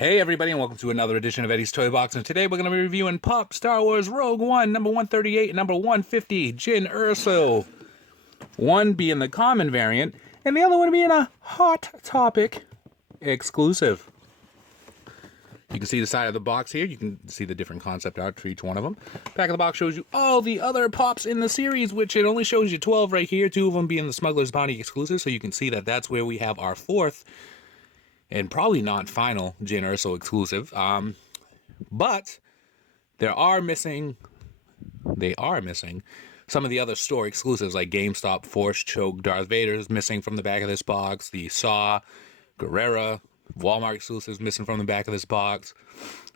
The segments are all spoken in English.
Hey everybody, and welcome to another edition of Eddie's Toy Box, and today we're going to be reviewing Pop Star Wars Rogue One, number 138 and number 150, Jyn Erso. One being the common variant, and the other one being a Hot Topic exclusive. You can see the side of the box here. You can see the different concept art for each one of them. Back of the box shows you all the other Pops in the series, which it only shows you 12 right here, 2 of them being the Smuggler's Bounty exclusive, so you can see that that's where we have our 4th and probably not final Jyn Erso exclusive. But they are missing some of the other store exclusives, like GameStop Force Choke Darth Vader is missing from the back of this box. The Saw, Guerrera, Walmart exclusives missing from the back of this box.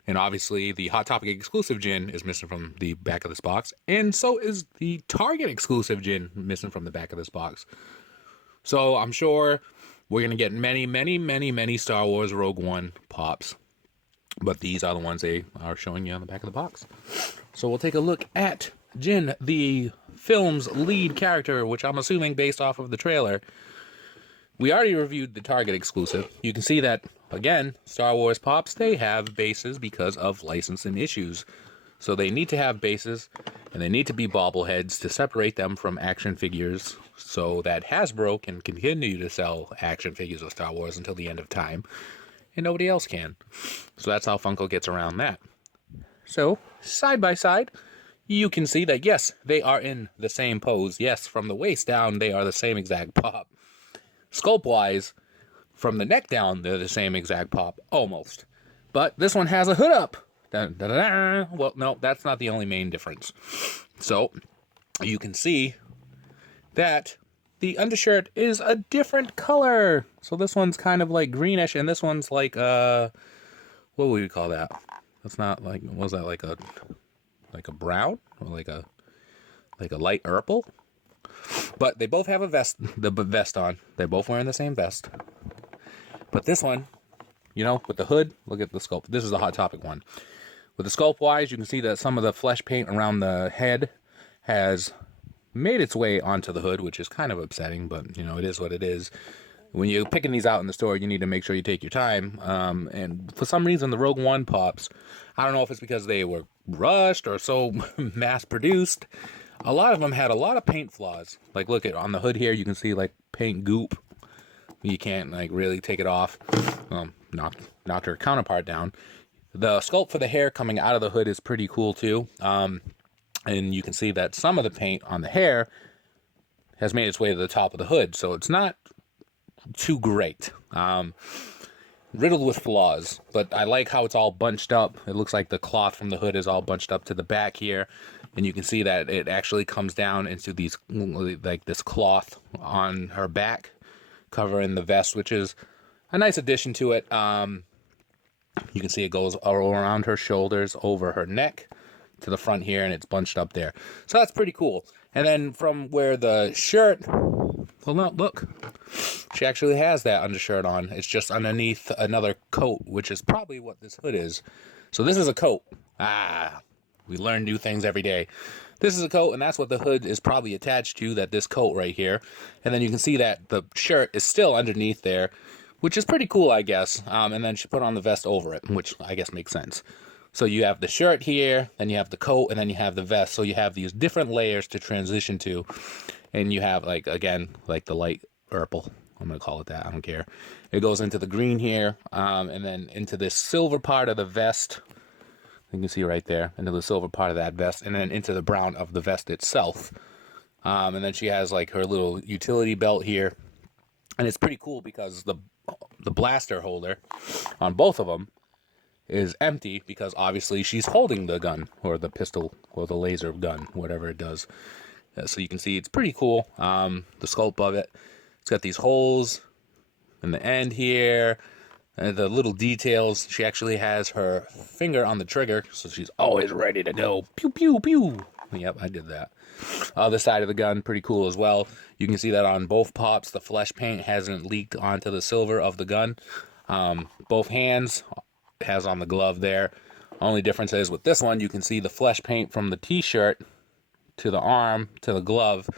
And obviously the Hot Topic exclusive Jyn is missing from the back of this box. And so is the Target exclusive Jyn missing from the back of this box. So I'm sure we're going to get many Star Wars Rogue One Pops. But these are the ones they are showing you on the back of the box. So we'll take a look at Jyn, the film's lead character, which I'm assuming based off of the trailer. We already reviewed the Target exclusive. You can see that, again, Star Wars Pops, they have bases because of licensing issues. So they need to have bases, and they need to be bobbleheads to separate them from action figures so that Hasbro can continue to sell action figures of Star Wars until the end of time, and nobody else can. So that's how Funko gets around that. So, side by side, you can see that, yes, they are in the same pose. Yes, from the waist down, they are the same exact Pop. Sculpt-wise, from the neck down, they're the same exact Pop, almost. But this one has a hood up. Dun, dun, dun, dun. Well, no, that's not the only main difference. So, you can see that the undershirt is a different color. So this one's kind of like greenish, and this one's like, what would we call that? That's not like, what was that, like a brown? Or like a light purple? But they both have a vest, the vest on. They're both wearing the same vest. But this one, you know, with the hood, look at the sculpt. This is the Hot Topic one. With the sculpt-wise, you can see that some of the flesh paint around the head has made its way onto the hood, which is kind of upsetting, but, you know, it is what it is. When you're picking these out in the store, you need to make sure you take your time. And for some reason, the Rogue One Pops, I don't know if it's because they were rushed or so mass-produced, a lot of them had a lot of paint flaws. Like, look at on the hood here, you can see, like, paint goop. You can't, like, really take it off. Knocked her counterpart down. The sculpt for the hair coming out of the hood is pretty cool, too. And you can see that some of the paint on the hair has made its way to the top of the hood. So it's not too great. Riddled with flaws. But I like how it's all bunched up. It looks like the cloth from the hood is all bunched up to the back here. And you can see that it actually comes down into these, like this cloth on her back, covering the vest, which is a nice addition to it. You can see it goes around her shoulders, over her neck, to the front here, and it's bunched up there. So that's pretty cool. And then from where the shirt, well, no, look, she actually has that undershirt on. It's just underneath another coat, which is probably what this hood is. So this is a coat. We learn new things every day. This is a coat, and that's what the hood is probably attached to, this coat right here. And then you can see that the shirt is still underneath there, which is pretty cool, I guess. And then she put on the vest over it, which I guess makes sense. So you have the shirt here, then you have the coat, and then you have the vest. So you have these different layers to transition to. And you have, like, again, like the light purple. I'm going to call it that. I don't care. It goes into the green here, and then into this silver part of the vest. You can see right there, into the silver part of that vest, and then into the brown of the vest itself. And then she has, like, her little utility belt here. And it's pretty cool because the blaster holder on both of them is empty because obviously she's holding the gun or the pistol or the laser gun, whatever it does. So you can see it's pretty cool. The sculpt of it. It's got these holes in the end here. And the little details. She actually has her finger on the trigger, so she's always ready to go. Pew, pew, pew. Yep, I did that. Other side of the gun, pretty cool as well. You can see that on both Pops, the flesh paint hasn't leaked onto the silver of the gun. Both hands has on the glove there. Only difference is with this one, you can see the flesh paint from the t-shirt to the arm to the glove.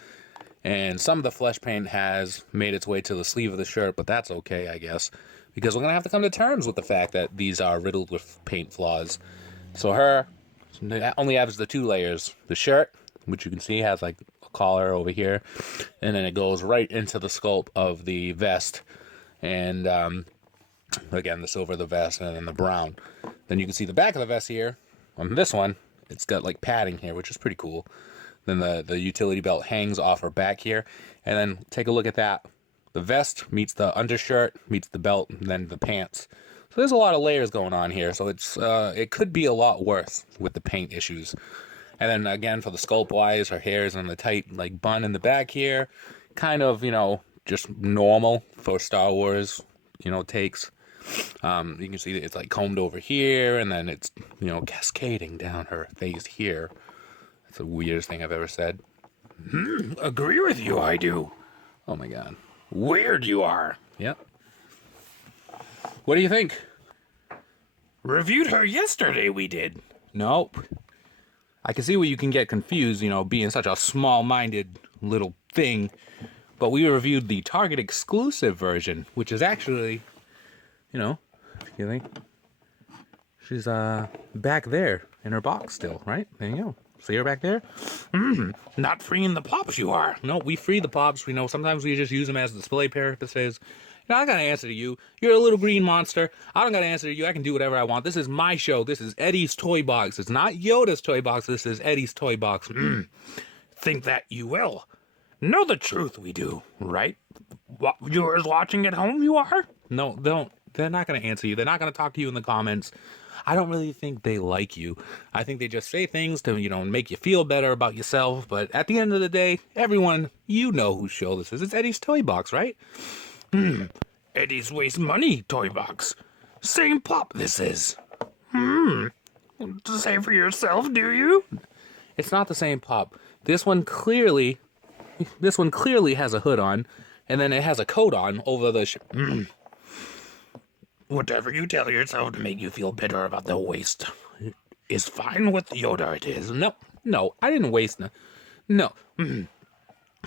And some of the flesh paint has made its way to the sleeve of the shirt, but that's okay, I guess, because we're going to have to come to terms with the fact that these are riddled with paint flaws. So her only has the 2 layers. The shirt, which you can see has like a collar over here, and then it goes right into the sculpt of the vest. And again, the silver of the vest, and then the brown. Then you can see the back of the vest here. On this one, it's got like padding here, which is pretty cool. Then the utility belt hangs off her back here. And then take a look at that. The vest meets the undershirt, meets the belt, and then the pants. So there's a lot of layers going on here. So it could be a lot worse with the paint issues. And then again, for the sculpt wise, her hair is in the tight like bun in the back here. Kind of, just normal for Star Wars, takes. You can see that it's like combed over here, and then it's, cascading down her face here. That's the weirdest thing I've ever said. Agree with you, I do. Oh my god. Weird you are. Yep. What do you think? Reviewed her yesterday, we did. Nope. I can see where you can get confused, being such a small-minded little thing. But we reviewed the Target exclusive version, which is actually, you think she's back there in her box still, right? There you go. See her back there? Not freeing the pops, you are. No, we free the pops. Sometimes we just use them as display purposes. I gotta answer to you. You're a little green monster. I don't gotta answer to you. I can do whatever I want. This is my show. This is Eddie's toy box. It's not Yoda's toy box. This is Eddie's toy box. Think that you will. Know the truth we do, right? Viewers watching at home, you are? No, don't. They're not gonna answer you. They're not gonna talk to you in the comments. I don't really think they like you. I think they just say things to, make you feel better about yourself. But at the end of the day, everyone, whose show this is. It's Eddie's Toy Box, right? Eddie's Waste Money Toy Box. Same pop this is. Say for yourself, do you? It's not the same pop. This one clearly has a hood on, and then it has a coat on over the... Whatever you tell yourself to make you feel better about the waste is fine with Yoda, it is. No, I didn't waste. No.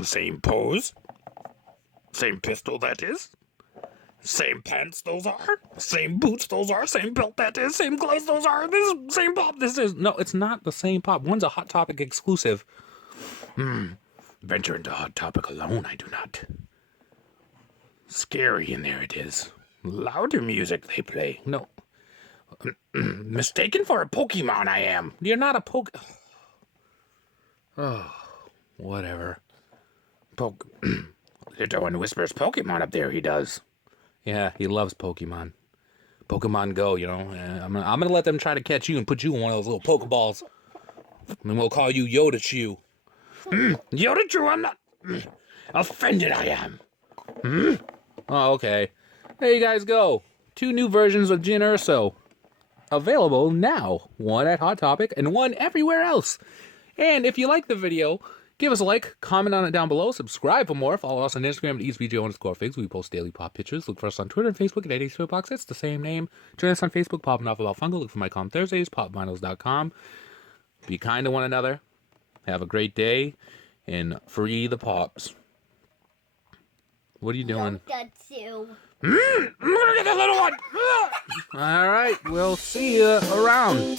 Same pose. Same pistol, that is. Same pants, those are. Same boots, those are. Same belt, that is. Same gloves, those are. This is same pop, this is. No, it's not the same pop. One's a Hot Topic exclusive. Venture into Hot Topic alone, I do not. Scary in there it is. Louder music they play. No. Mistaken for a Pokemon, I am. You're not a Oh, whatever. Little one whispers Pokemon up there, he does. Yeah, he loves Pokemon. Pokemon Go, I'm gonna let them try to catch you and put you in one of those little Pokeballs. And we'll call you Yoda Chew. Yoda Chew, I'm not... offended I am. Oh, okay. There you guys go. 2 new versions of Jyn Erso. Available now. One at Hot Topic and one everywhere else. And if you like the video, give us a like, comment on it down below, subscribe for more, follow us on Instagram at EastBJ_Figs. We post daily pop pictures. Look for us on Twitter and Facebook at Eddie's Toy Box. It's the same name. Join us on Facebook, Popping Off About Funko. Look for my column Thursdays, popvinyls.com. Be kind to one another. Have a great day. And free the pops. What are you doing? I'm gonna get the little one. All right, we'll see you around.